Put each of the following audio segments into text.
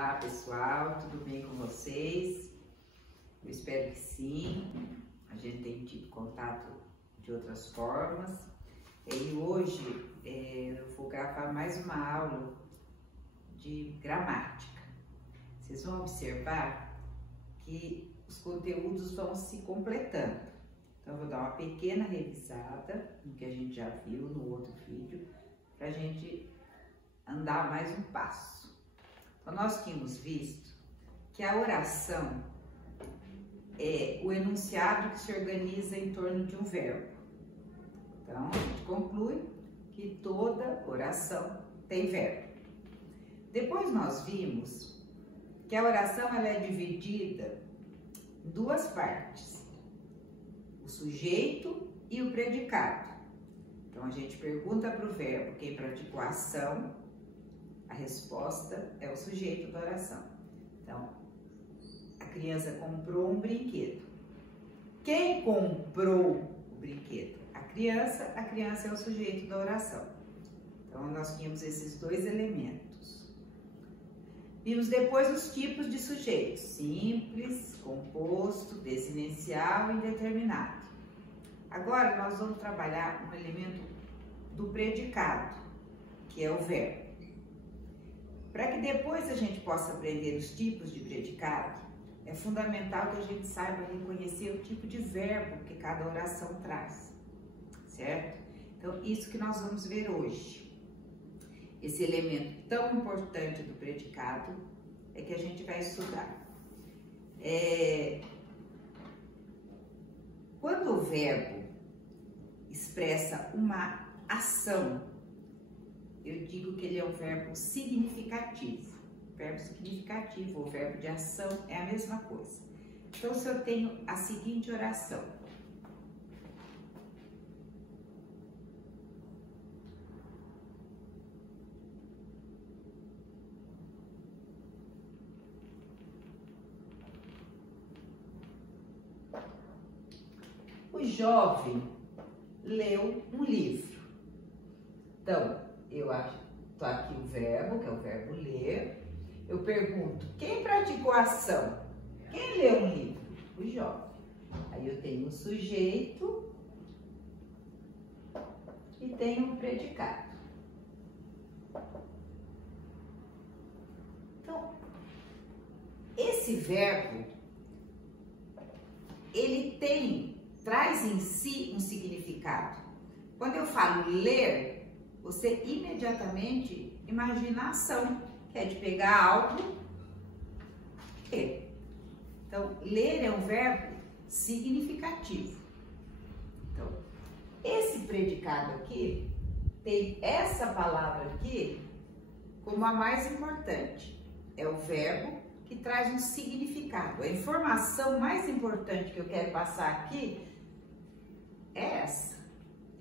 Olá pessoal, tudo bem com vocês? Eu espero que sim. A gente tem tido contato de outras formas. E hoje eu vou gravar mais uma aula de gramática. Vocês vão observar que os conteúdos vão se completando. Então, eu vou dar uma pequena revisada no que a gente já viu no outro vídeo, para a gente andar mais um passo. Então, nós tínhamos visto que a oração é o enunciado que se organiza em torno de um verbo. Então, a gente conclui que toda oração tem verbo. Depois nós vimos que a oração ela é dividida em duas partes, o sujeito e o predicado. Então, a gente pergunta para o verbo quem praticou a ação, a resposta é o sujeito da oração. Então, a criança comprou um brinquedo. Quem comprou o brinquedo? A criança é o sujeito da oração. Então, nós tínhamos esses dois elementos. Vimos depois os tipos de sujeitos: simples, composto, desinencial e indeterminado. Agora, nós vamos trabalhar um elemento do predicado, que é o verbo. Para que depois a gente possa aprender os tipos de predicado, é fundamental que a gente saiba reconhecer o tipo de verbo que cada oração traz, certo? Então, isso que nós vamos ver hoje. Esse elemento tão importante do predicado é que a gente vai estudar. Quando o verbo expressa uma ação, eu digo que ele é um verbo significativo. Verbo significativo ou verbo de ação é a mesma coisa. Então, se eu tenho a seguinte oração: o jovem leu um livro. Então, eu estou aqui o verbo, que é o verbo ler. Eu pergunto, quem praticou a ação? Quem leu um livro? O jovem. Aí eu tenho o sujeito e tenho o predicado. Então, esse verbo, ele traz em si um significado. Quando eu falo ler, você imediatamente imagina a ação, que é de pegar algo e ler. Então, ler é um verbo significativo. Então, esse predicado aqui tem essa palavra aqui como a mais importante. É o verbo que traz um significado. A informação mais importante que eu quero passar aqui é essa.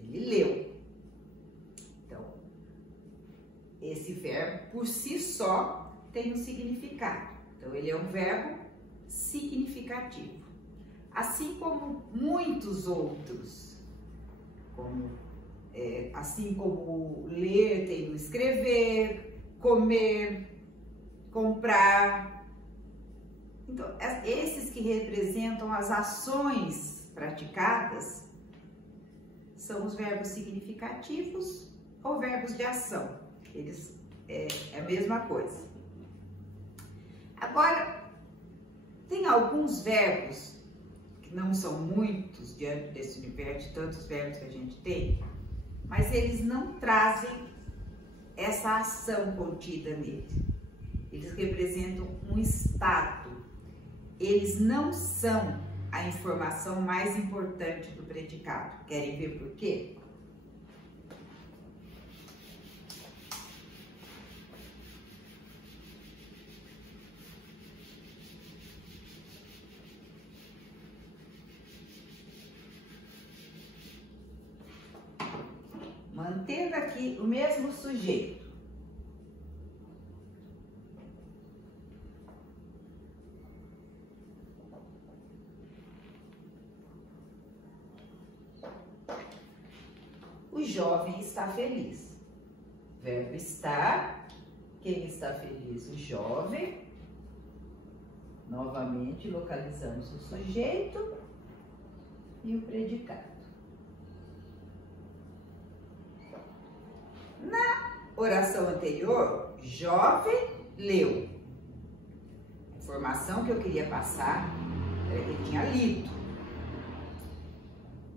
Ele leu. Então, esse verbo por si só tem um significado. Então, ele é um verbo significativo. Assim como muitos outros, assim como ler tem o escrever, comer, comprar. Então, esses que representam as ações praticadas são os verbos significativos ou verbos de ação. Eles é a mesma coisa. Agora, tem alguns verbos, que não são muitos diante desse universo de tantos verbos que a gente tem, mas eles não trazem essa ação contida nele. Eles representam um estado. Eles não são a informação mais importante do predicado. Querem ver por quê? Mantendo aqui o mesmo sujeito. O jovem está feliz. Verbo estar. Quem está feliz? O jovem. Novamente, localizamos o sujeito e o predicado. Na oração anterior, jovem leu. A informação que eu queria passar era que ele tinha lido.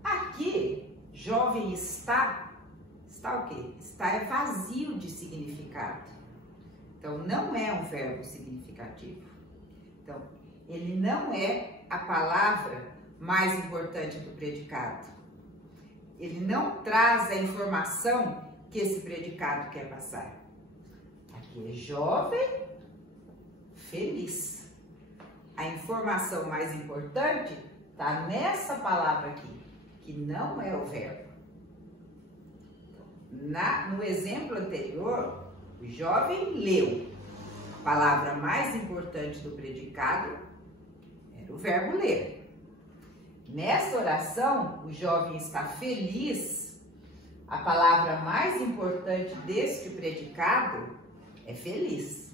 Aqui, jovem está o quê? Está é vazio de significado. Então, não é um verbo significativo. Então, ele não é a palavra mais importante do predicado. Ele não traz a informação que esse predicado quer passar. Aqui é jovem, feliz. A informação mais importante está nessa palavra aqui, que não é o verbo. No exemplo anterior, o jovem leu. A palavra mais importante do predicado era o verbo ler. Nessa oração, o jovem está feliz. A palavra mais importante deste predicado é feliz.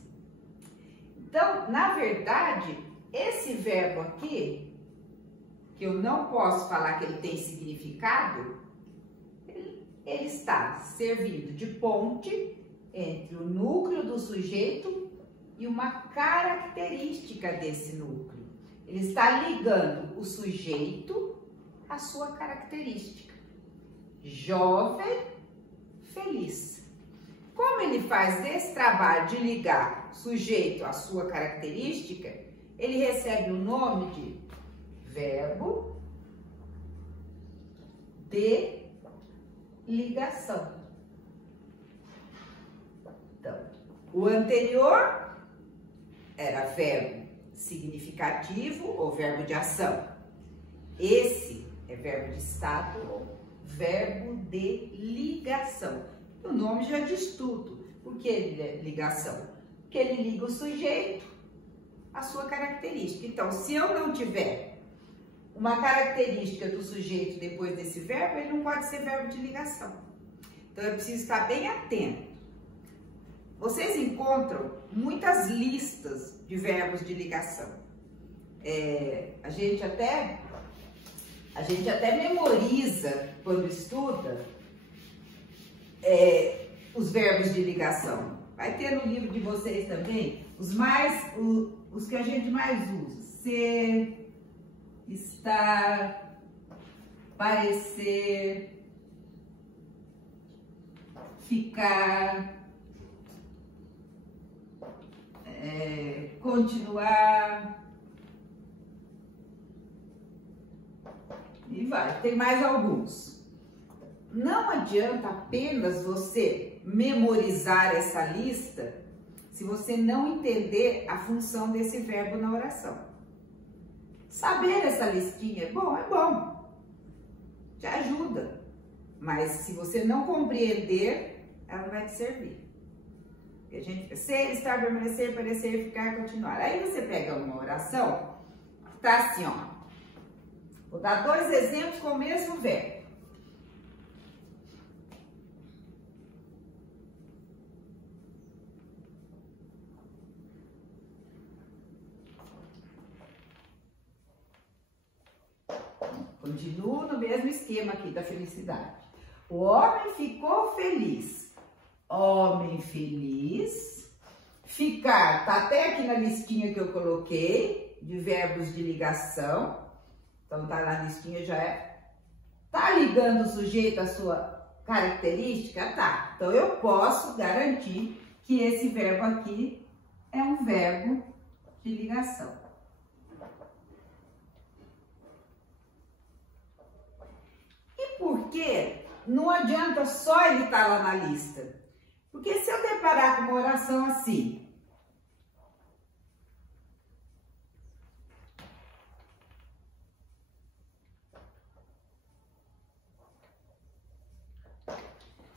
Então, na verdade, esse verbo aqui, que eu não posso falar que ele tem significado, ele está servindo de ponte entre o núcleo do sujeito e uma característica desse núcleo. Ele está ligando o sujeito à sua característica. Jovem, feliz. Como ele faz esse trabalho de ligar o sujeito à sua característica, ele recebe o nome de verbo de ligação. Então, o anterior era verbo significativo ou verbo de ação. Esse é verbo de estado ou verbo de ligação. O nome já diz tudo. Por que ele é ligação? Porque ele liga o sujeito à sua característica. Então, se eu não tiver uma característica do sujeito depois desse verbo, ele não pode ser verbo de ligação. Então, eu preciso estar bem atento. Vocês encontram muitas listas de verbos de ligação. A gente até memoriza, quando estuda, os verbos de ligação. Vai ter no livro de vocês também os que a gente mais usa. Ser, estar, parecer, ficar, continuar, e vai. Tem mais alguns. Não adianta apenas você memorizar essa lista se você não entender a função desse verbo na oração. Saber essa listinha é bom, te ajuda, mas se você não compreender, ela não vai te servir. E a gente fica ser, estar, permanecer, parecer, ficar, continuar. Aí você pega uma oração que tá assim, ó. Vou dar dois exemplos com o mesmo verbo. Continuo no mesmo esquema aqui da felicidade. O homem ficou feliz. Homem feliz. Ficar, tá até aqui na listinha que eu coloquei, de verbos de ligação. Então, tá na listinha, já é. Tá ligando o sujeito à sua característica? Tá. Então, eu posso garantir que esse verbo aqui é um verbo de ligação. E por quê? Não adianta só ele estar lá na lista. Porque se eu deparar com uma oração assim,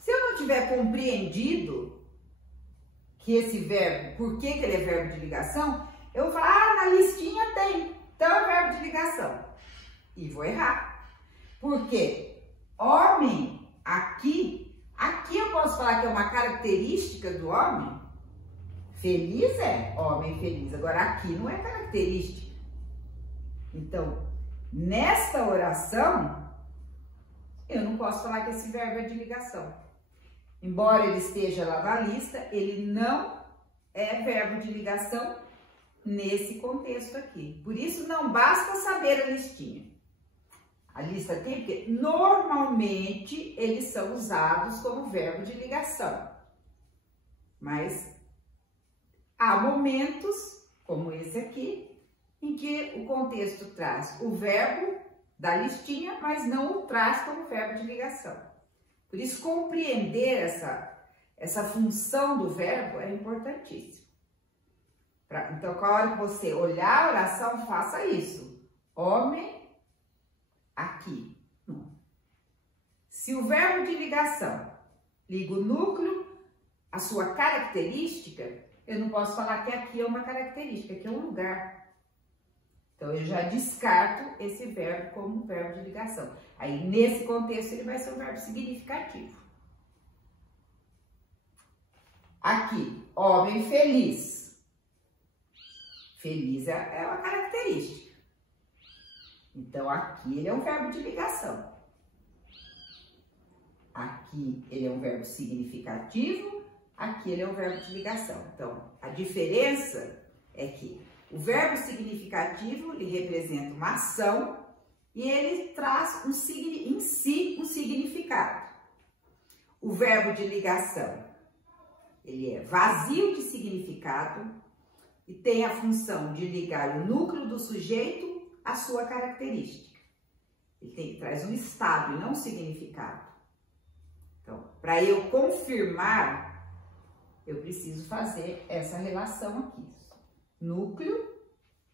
se eu não tiver compreendido que esse verbo, por que ele é verbo de ligação, eu vou falar, na listinha tem, então é verbo de ligação. E vou errar. Por quê? Homem, aqui eu posso falar que é uma característica do homem. Feliz é homem feliz. Agora, aqui não é característica. Então, nesta oração, eu não posso falar que esse verbo é de ligação. Embora ele esteja lá na lista, ele não é verbo de ligação nesse contexto aqui. Por isso, não basta saber a listinha. A lista tem, porque normalmente eles são usados como verbo de ligação. Mas há momentos, como esse aqui, em que o contexto traz o verbo da listinha, mas não o traz como verbo de ligação. Por isso, compreender essa função do verbo é importantíssimo. Então, a hora que você olhar a oração, faça isso. Homem, aqui. Se o verbo de ligação liga o núcleo, a sua característica, eu não posso falar que aqui é uma característica, aqui é um lugar. Então, eu já descarto esse verbo como verbo de ligação. Aí, nesse contexto, ele vai ser um verbo significativo. Aqui, homem feliz. Feliz é uma característica. Então, aqui ele é um verbo de ligação. Aqui ele é um verbo significativo, aqui ele é um verbo de ligação. Então, a diferença é que o verbo significativo, ele representa uma ação e ele traz em si um significado. O verbo de ligação, ele é vazio de significado e tem a função de ligar o núcleo do sujeito à sua característica. Ele traz um estado e não um significado. Então, para eu confirmar, eu preciso fazer essa relação aqui. Núcleo,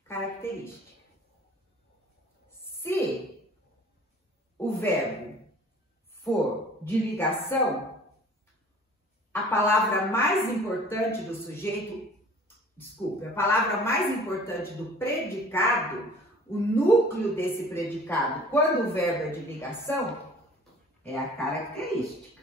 característica. Se o verbo for de ligação, a palavra mais importante do sujeito, a palavra mais importante do predicado, o núcleo desse predicado, quando o verbo é de ligação, é a característica.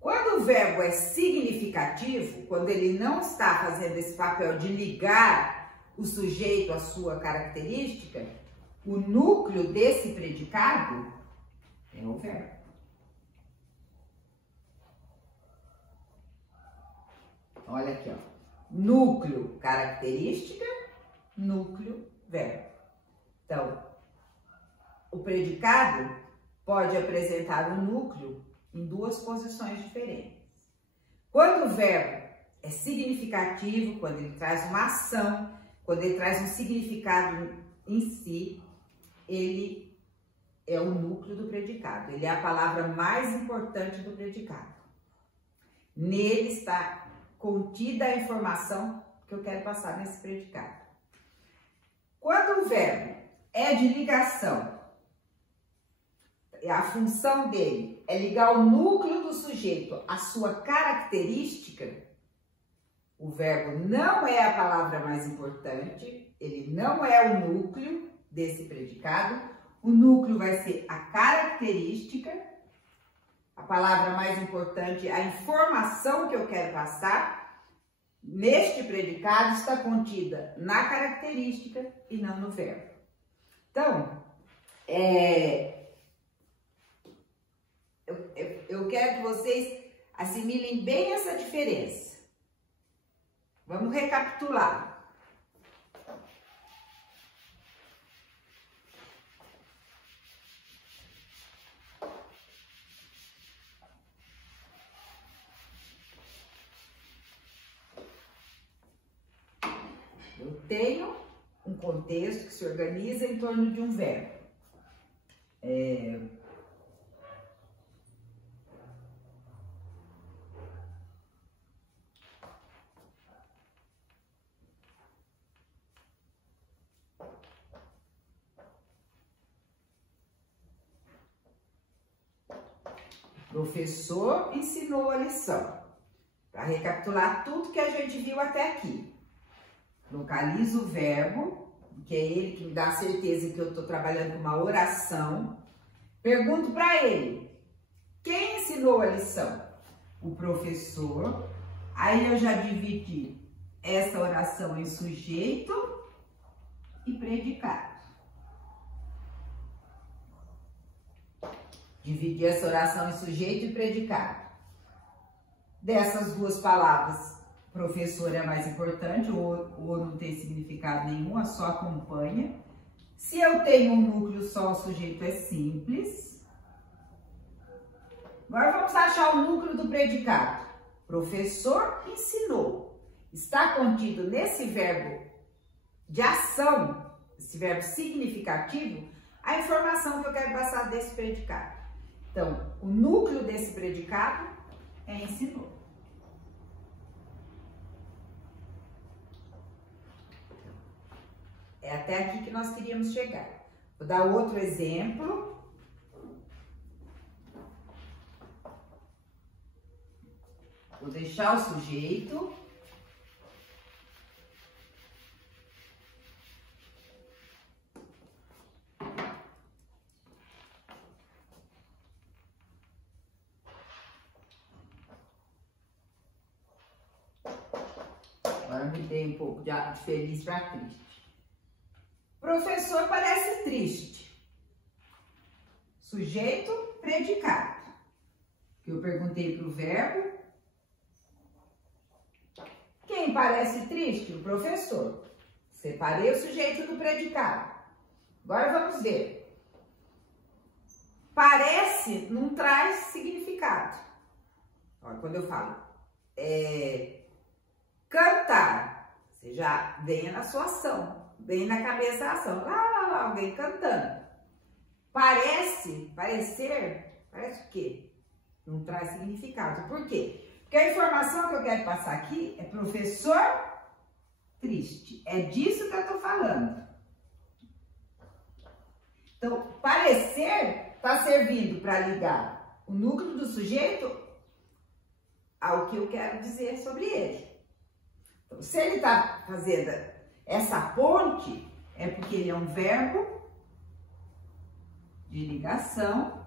Quando o verbo é significativo, quando ele não está fazendo esse papel de ligar o sujeito à sua característica, o núcleo desse predicado é o verbo. Olha aqui, ó. Núcleo, característica, núcleo, verbo. Então, o predicado pode apresentar o núcleo em duas posições diferentes. Quando o verbo é significativo, quando ele traz uma ação, quando ele traz um significado em si, ele é o núcleo do predicado. Ele é a palavra mais importante do predicado. Nele está contida a informação que eu quero passar nesse predicado. Quando o verbo é de ligação, a função dele é ligar o núcleo do sujeito à sua característica, o verbo não é a palavra mais importante, ele não é o núcleo desse predicado, o núcleo vai ser a característica, a palavra mais importante, a informação que eu quero passar, neste predicado está contida na característica e não no verbo. Então, eu quero que vocês assimilem bem essa diferença. Vamos recapitular. Eu tenho um contexto que se organiza em torno de um verbo. O professor ensinou a lição. Para recapitular tudo que a gente viu até aqui. Localizo o verbo, que é ele que me dá a certeza que eu estou trabalhando com uma oração. Pergunto para ele, Quem ensinou a lição? O professor. Aí eu já dividi essa oração em sujeito e predicado. Dividi essa oração em sujeito e predicado. Dessas duas palavras, professor é a mais importante, ou não tem significado nenhum, só acompanha. Se eu tenho um núcleo só, o sujeito é simples. Agora vamos achar o núcleo do predicado. Professor ensinou. Está contido nesse verbo de ação, esse verbo significativo, a informação que eu quero passar desse predicado. Então, o núcleo desse predicado é ensinou. É até aqui que nós queríamos chegar. Vou dar outro exemplo. Vou deixar o sujeito. Agora mudei um pouco de feliz para triste. Professor parece triste. Sujeito, predicado. Eu perguntei para o verbo. Quem parece triste? O professor. Separei o sujeito do predicado. Agora vamos ver. Parece não traz significado. Olha, quando eu falo cantar, você já vem na sua ação, vem na cabeça a ação. Lá, alguém cantando. Parece, parecer, parece o quê? Não traz significado. Por quê? Porque a informação que eu quero passar aqui é professor triste. É disso que eu estou falando. Então, parecer está servindo para ligar o núcleo do sujeito ao que eu quero dizer sobre ele. Então, se ele está fazendo essa ponte, é porque ele é um verbo de ligação.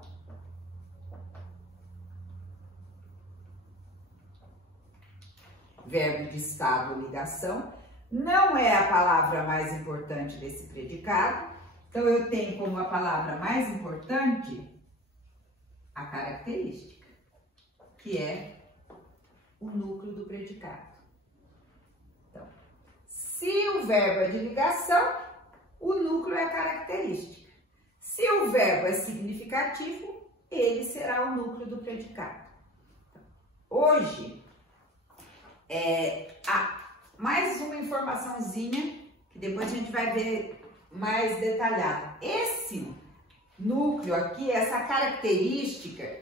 Verbo de estado ou ligação, não é a palavra mais importante desse predicado, então eu tenho como a palavra mais importante a característica, que é o núcleo do predicado. Então, se o verbo é de ligação, o núcleo é a característica. Se o verbo é significativo, ele será o núcleo do predicado. Hoje, mais uma informaçãozinha que depois a gente vai ver mais detalhada. Esse núcleo aqui, essa característica,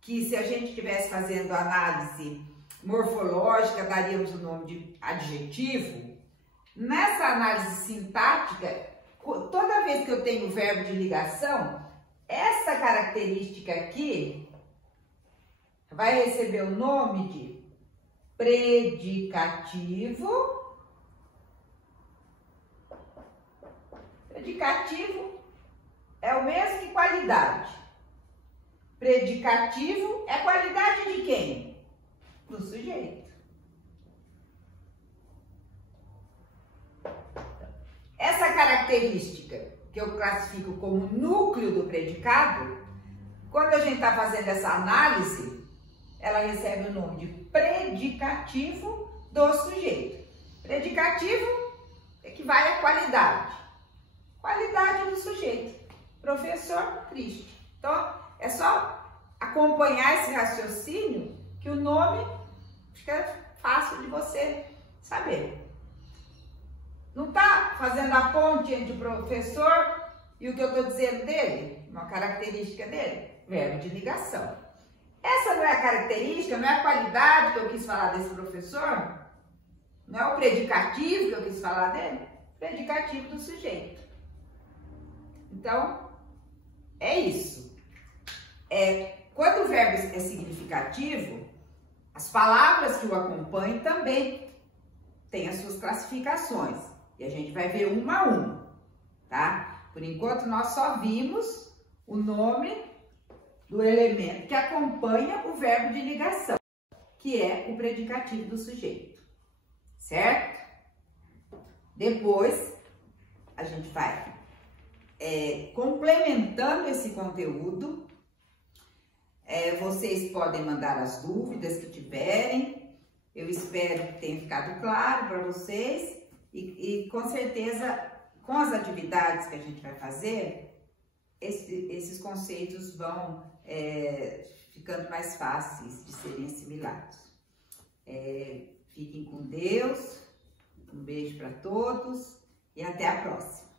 que se a gente estivesse fazendo análise morfológica, daríamos o nome de adjetivo. Nessa análise sintática, toda vez que eu tenho verbo de ligação, essa característica aqui vai receber o nome de predicativo. Predicativo é o mesmo que qualidade. Predicativo é qualidade de quem? Do sujeito. Essa característica que eu classifico como núcleo do predicado, quando a gente está fazendo essa análise, ela recebe o nome de predicativo do sujeito. Predicativo equivale à qualidade. Qualidade do sujeito. Professor triste. Então, é só acompanhar esse raciocínio que o nome fica fácil de você saber. Não está fazendo a ponte entre o professor e o que eu estou dizendo dele? Uma característica dele? Verbo de ligação. Essa não é a característica, não é a qualidade que eu quis falar desse professor? Não é o predicativo que eu quis falar dele? Predicativo do sujeito. Então, é isso. Quando o verbo é significativo, as palavras que o acompanham também têm as suas classificações. E a gente vai ver uma a uma, tá? Por enquanto, nós só vimos o nome do elemento que acompanha o verbo de ligação, que é o predicativo do sujeito, certo? Depois, a gente vai complementando esse conteúdo. Vocês podem mandar as dúvidas que tiverem. Eu espero que tenha ficado claro para vocês e com certeza, com as atividades que a gente vai fazer, esses conceitos vão ficando mais fáceis de serem assimilados. Fiquem com Deus, um beijo para todos e até a próxima.